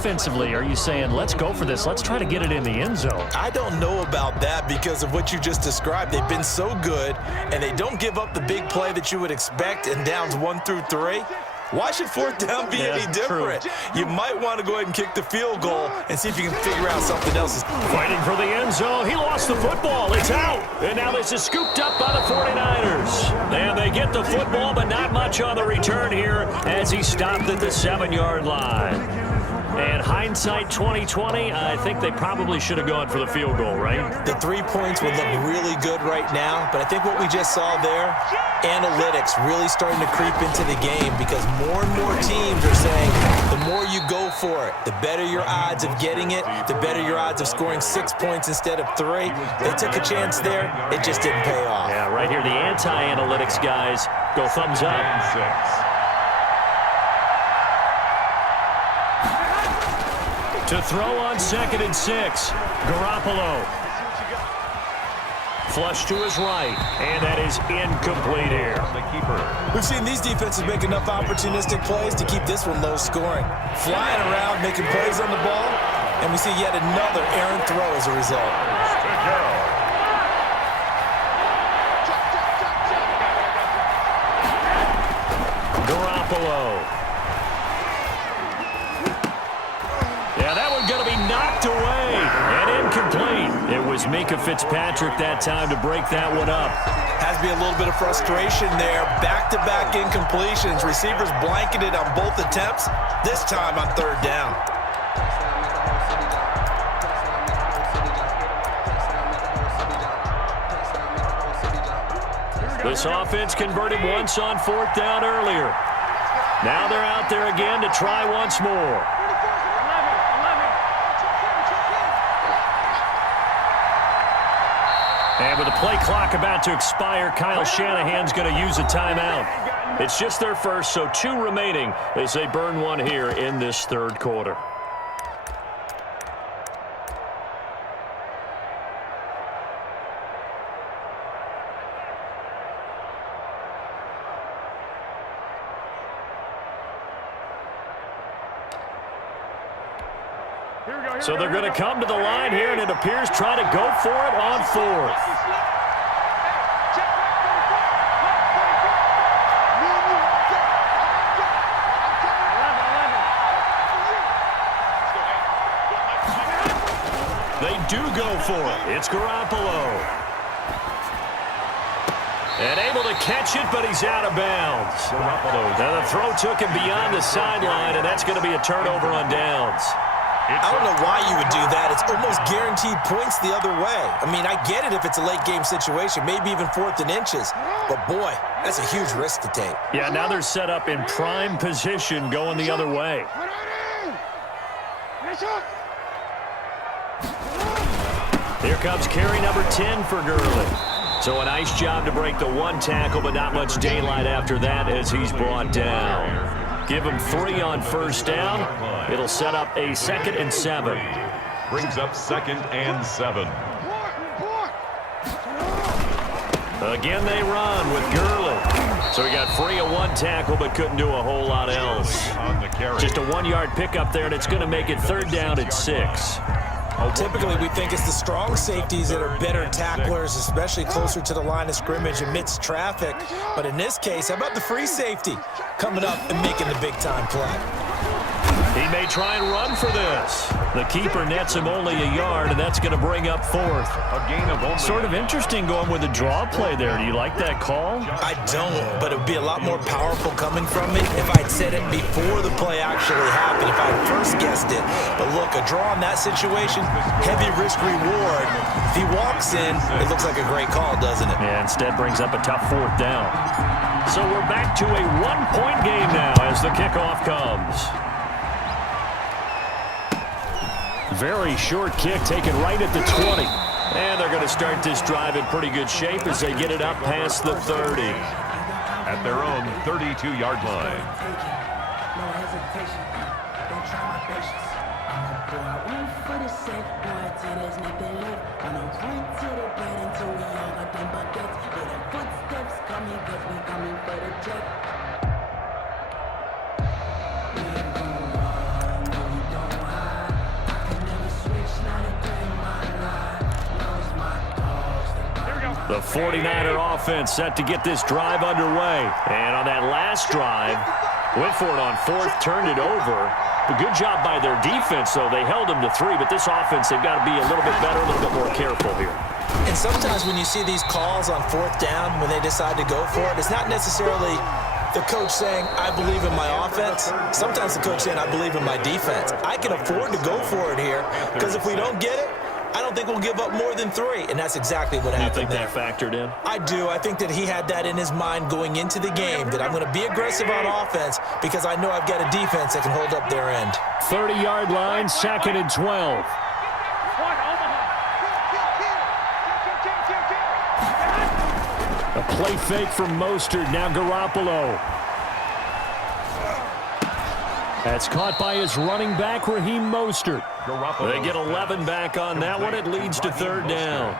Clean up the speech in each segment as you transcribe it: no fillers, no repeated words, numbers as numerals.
defensively, are you saying, let's go for this, let's try to get it in the end zone? I don't know about that because of what you just described. They've been so good, and they don't give up the big play that you would expect in downs 1 through 3. Why should fourth down be any different? True. You might want to go ahead and kick the field goal and see if you can figure out something else. Fighting for the end zone. He lost the football. It's out. And now this is scooped up by the 49ers. And they get the football, but not much on the return here as he stopped at the 7-yard line. And hindsight 2020, I think they probably should have gone for the field goal, right? The 3 points would look really good right now, but I think what we just saw there, analytics really starting to creep into the game because more and more teams are saying the more you go for it, the better your odds of getting it, the better your odds of scoring 6 points instead of 3. They took a chance there. It just didn't pay off. Yeah, right here, the anti-analytics guys go thumbs up. 6. To throw on 2nd and 6, Garoppolo. Flush to his right, and that is incomplete here. The keeper. We've seen these defenses make enough opportunistic plays to keep this one low scoring. Flying around, making plays on the ball, and we see yet another errant throw as a result. Garoppolo. Yeah, that one's going to be knocked away and incomplete. It was Minkah Fitzpatrick that time to break that one up. Has to be a little bit of frustration there. Back-to-back incompletions. Receivers blanketed on both attempts, this time on 3rd down. This offense converted once on 4th down earlier. Now they're out there again to try once more. And with the play clock about to expire, Kyle Shanahan's going to use a timeout. It's just their first, so 2 remaining as they burn one here in this 3rd quarter. So they're going to come to the line here, and it appears try to go for it on 4th. They do go for it. It's Garoppolo. And able to catch it, but he's out of bounds. Now the throw took him beyond the sideline, and that's going to be a turnover on downs. I don't know why you would do that. It's almost guaranteed points the other way. I mean, I get it if it's a late-game situation, maybe even 4th and inches. But, boy, that's a huge risk to take. Yeah, now they're set up in prime position going the other way. Here comes carry number 10 for Gurley. So a nice job to break the 1 tackle, but not much daylight after that as he's brought down. Give him 3 on 1st down. It'll set up a 2nd and 7. Brings up 2nd and 7. Again, they run with Gurley. So he got free of 1 tackle, but couldn't do a whole lot else. Just a 1-yard pickup there, and it's going to make it 3rd down at 6. Typically, we think it's the strong safeties that are better tacklers, especially closer to the line of scrimmage amidst traffic. But in this case, how about the free safety coming up and making the big-time play? He may try and run for this. The keeper nets him only a yard, and that's going to bring up 4th. A gain of only sort of interesting going with a draw play there. Do you like that call? I don't, but it would be a lot more powerful coming from me if I'd said it before the play actually happened, if I had first guessed it. But look, a draw in that situation, heavy risk reward. If he walks in, it looks like a great call, doesn't it? Yeah, instead brings up a tough 4th down. So we're back to a 1-point game now as the kickoff comes. Very short kick taken right at the 20. And they're going to start this drive in pretty good shape as they get it up past the 30. At their own 32-yard line. The 49er offense set to get this drive underway. And on that last drive, went for it on fourth, turned it over. A good job by their defense, though. They held them to 3, but this offense, they've got to be a little bit better, a little bit more careful here. And sometimes when you see these calls on fourth down, when they decide to go for it, it's not necessarily the coach saying, I believe in my offense. Sometimes the coach saying, I believe in my defense. I can afford to go for it here, because if we don't get it, I don't think we'll give up more than 3, and that's exactly what happened there. You think that factored in? I do. I think that he had that in his mind going into the game, that I'm going to be aggressive on offense because I know I've got a defense that can hold up their end. 30-yard line, 2nd and 12. A play fake from Mostert, now Garoppolo. That's caught by his running back, Raheem Mostert. They get 11 back on that one. It leads to 3rd down.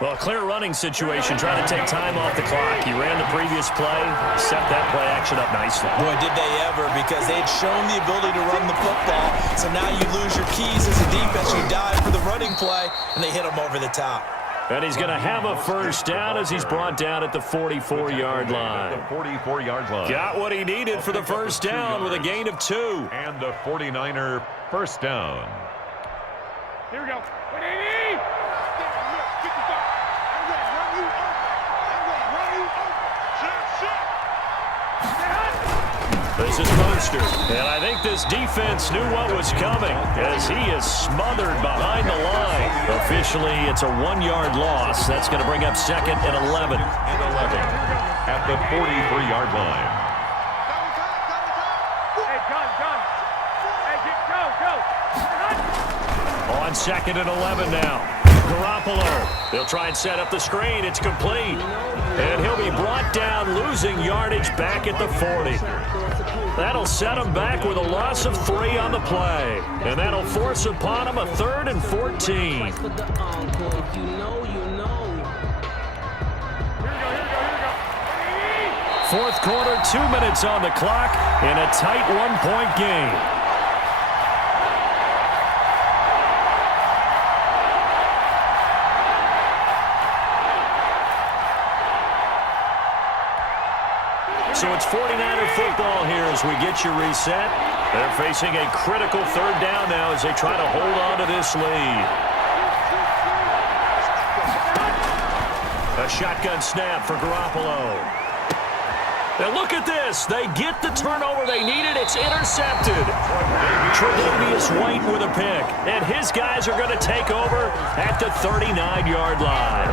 Well, clear running situation, trying to take time off the clock. He ran the previous play, set that play action up nicely. Boy, did they ever, because they'd shown the ability to run the football. So now you lose your keys as a defense. You dive for the running play, and they hit him over the top. And he's going to have a 1st down as he's brought down at the 44-yard line. The 44-yard line. Got what he needed for the 1st down with a gain of 2. And the 49er 1st down. Here we go. This is Mostert, and I think this defense knew what was coming as he is smothered behind the line. Officially, it's a 1-yard loss. That's going to bring up 2nd and 11. At the 43-yard line. On 2nd and 11 now. Garoppolo. They'll try and set up the screen. It's complete. And he'll be brought down, losing yardage back at the 40. That'll set him back with a loss of 3 on the play. And that'll force upon him a 3rd and 14. Fourth quarter, 2 minutes on the clock in a tight 1-point game. So it's 49er football here as we get you reset. They're facing a critical 3rd down now as they try to hold on to this lead. A shotgun snap for Garoppolo. And look at this. They get the turnover they needed. It's intercepted. Tre'Davious White with a pick. And his guys are going to take over at the 39-yard line.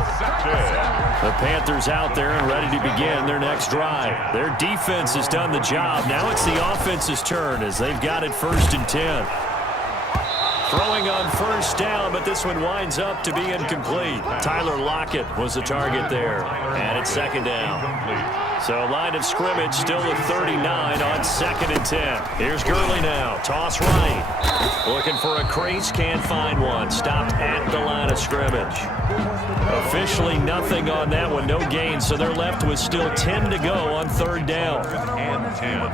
The Panthers out there and ready to begin their next drive. Their defense has done the job. Now it's the offense's turn as they've got it 1st and 10. Throwing on 1st down, but this one winds up to be incomplete. Tyler Lockett was the target there. And it's 2nd down. So line of scrimmage still at 39 on 2nd and 10. Here's Gurley now. Toss right. Looking for a crease. Can't find one. Stopped at the line of scrimmage. Officially nothing on that one. No gain. So they're left with still 10 to go on 3rd down. And 10.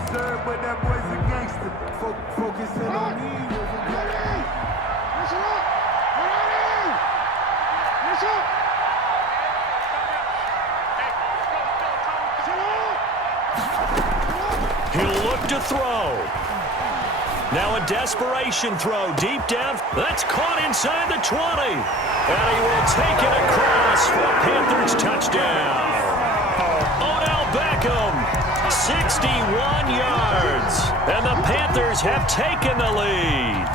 He'll look to throw. Now a desperation throw deep down. That's caught inside the 20. And he will take it across for a Panthers touchdown. Odell Beckham, 61 yards. And the Panthers have taken the lead.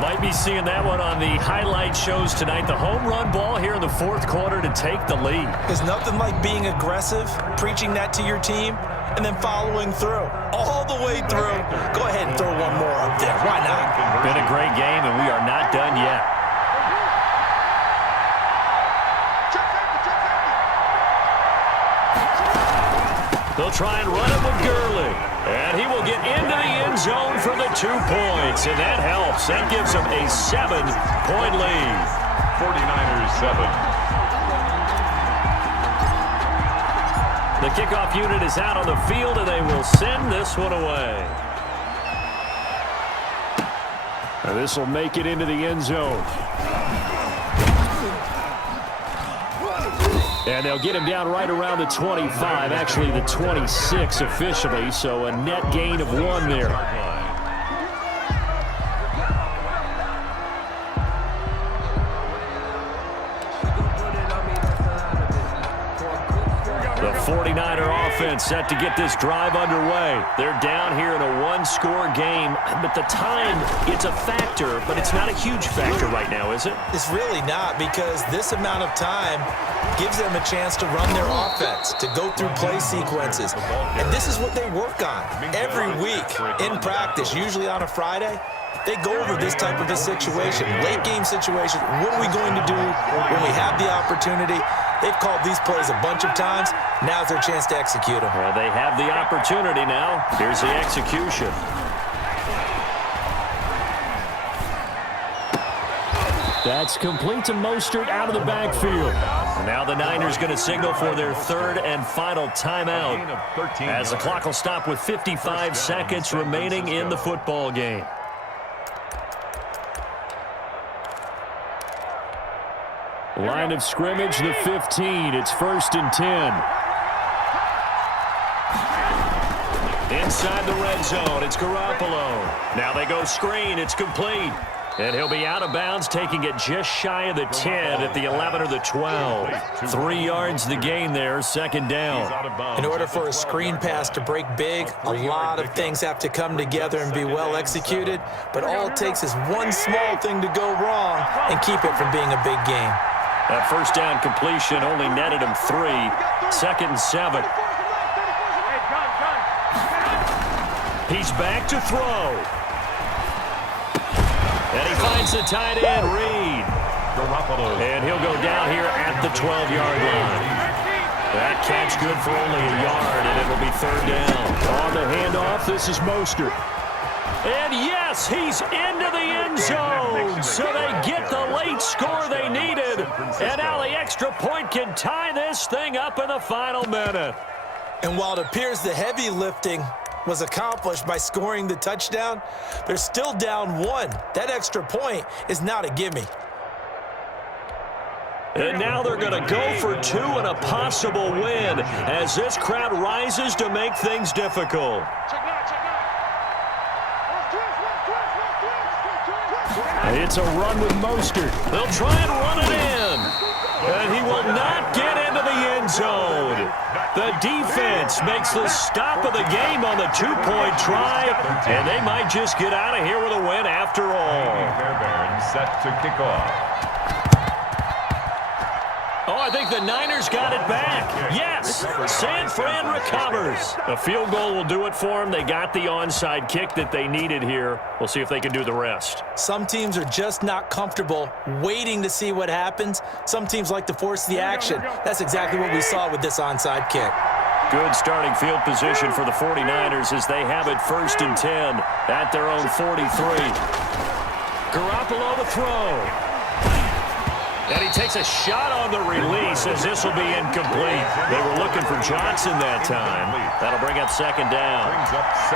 Might be seeing that one on the highlight shows tonight. The home run ball here in the 4th quarter to take the lead. There's nothing like being aggressive, preaching that to your team, and then following through. All the way through. Go ahead and throw one more up there. Why not? Been a great game, and we are not done yet. They'll try and run it with Gurley. And he will get into the end zone for the 2 points. And that helps. That gives them a 7-point lead. 49ers 7. The kickoff unit is out on the field, and they will send this one away. And this will make it into the end zone. And they'll get him down right around the 25, actually the 26 officially, so a net gain of 1 there. The 49er offense set to get this drive underway. They're down here in a one-score game, but the time, it's a factor, but it's not a huge factor right now, is it? It's really not, because this amount of time gives them a chance to run their offense, to go through play sequences. And this is what they work on every week in practice, usually on a Friday. They go over this type of a situation, late game situation. What are we going to do when we have the opportunity? They've called these plays a bunch of times. Now's their chance to execute them. Well, they have the opportunity now. Here's the execution. That's complete to Mostert out of the backfield. Now the Niners going to signal for their third and final timeout as the clock will stop with 55 seconds remaining in the football game. Line of scrimmage, the 15. It's 1st and 10. Inside the red zone, it's Garoppolo. Now they go screen. It's complete. And he'll be out of bounds, taking it just shy of the 10 at the 11 or the 12. 3 yards the gain there, 2nd down. In order for a screen pass to break big, a lot of things have to come together and be well executed. But all it takes is one small thing to go wrong and keep it from being a big game. That first down completion only netted him 3. 2nd and 7. He's back to throw. And he finds the tight end, Reed. And he'll go down here at the 12-yard line. That catch good for only a yard, and it'll be 3rd down. On the handoff, this is Mostert. And yes, he's into the end zone. So they get the late score they needed. And now the extra point can tie this thing up in the final minute. And while it appears the heavy lifting was accomplished by scoring the touchdown, they're still down 1. That extra point is not a gimme. And now they're going to go for 2 and a possible win as this crowd rises to make things difficult. It's a run with Mostert. They'll try and run it in. And he will not get into the end zone. The defense makes the stop of the game on the 2-point try. And they might just get out of here with a win after all. Set to kick off. Oh, I think the Niners got it back. Yes, San Fran recovers. A field goal will do it for them. They got the onside kick that they needed here. We'll see if they can do the rest. Some teams are just not comfortable waiting to see what happens. Some teams like to force the action. That's exactly what we saw with this onside kick. Good starting field position for the 49ers as they have it 1st and 10 at their own 43. Garoppolo to throw. And he takes a shot on the release as this will be incomplete. They were looking for Johnson that time. That'll bring up 2nd down.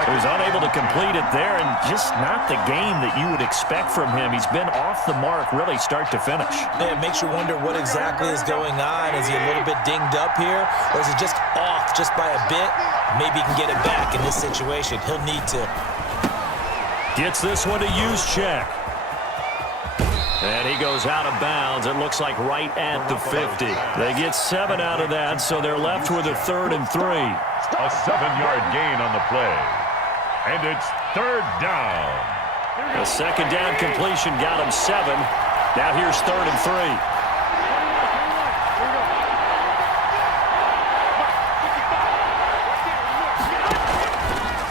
He was unable to complete it there, and just not the game that you would expect from him. He's been off the mark really start to finish. Yeah, it makes you wonder what exactly is going on. Is he a little bit dinged up here, or is it just off just by a bit? Maybe he can get it back in this situation. He'll need to. Gets this one to use check. And he goes out of bounds. It looks like right at the 50. They get 7 out of that, so they're left with a 3rd and 3. A 7-yard gain on the play. And it's 3rd down. The 2nd down completion got him 7. Now here's 3rd and 3.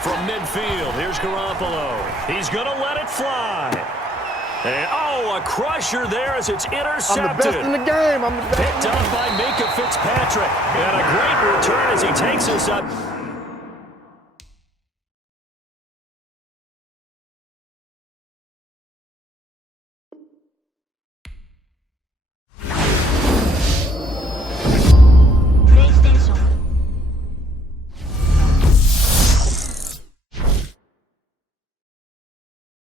From midfield, here's Garoppolo. He's going to let it fly. And, a crusher there as it's intercepted. I'm the best in the game. I'm the best. Picked up by Minkah Fitzpatrick. And a great return as he takes us up